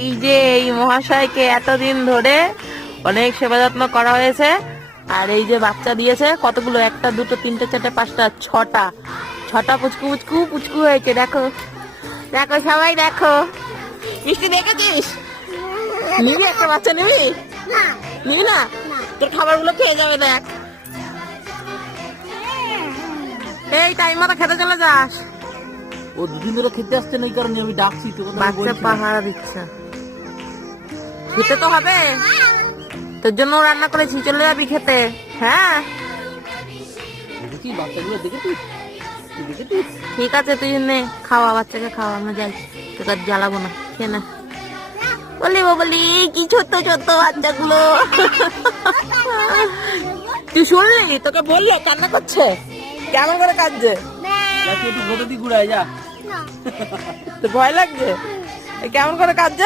এই যে এই মহাশয়কে এতদিন ধরে অনেক সেবা যত্ন করা হয়েছে। আর এই যে বাচ্চা দিয়েছে কতগুলো, একটা দুটো তিনটে চারটে পাঁচটা ছটা পুচকু পুচকু পুচকু হয়েছে। দেখো দেখো সবাই দেখো। মিষ্টি দেখেছিস? নিবি একটা বাচ্চা, নিবি? নিবি না? তোর খাবার গুলো খেয়ে যাবে দেখ। এই টাইম মতো খেতে চলে যাস। ও দুদিন ধরে খেতে আসছে না, এই কারণে আমি ডাকছি তো। বাচ্চা পাহারা দিচ্ছে, খেতে তো হবে, তোর জন্য রান্না করেছি, চলে যাবি খেতে। হ্যাঁ দেখি বাচ্চাগুলো দেখেছিস? দেখেছিস? ঠিক আছে, তুই নে খাওয়া, বাচ্চাকে খাওয়া, আমরা যাই, তোকে আর জ্বালাবো না, খেয়ে না। বলি বলি কি ছোট্ট ছোট্ট বাচ্চাগুলো। তুই শুনলি? তোকে বললো কান্না করছে, কেমন করে কাঁদছে। একটু ঘটে দি ঘুরাই যা। তো ভয় লাগছে, কেমন করে কাঁদছে।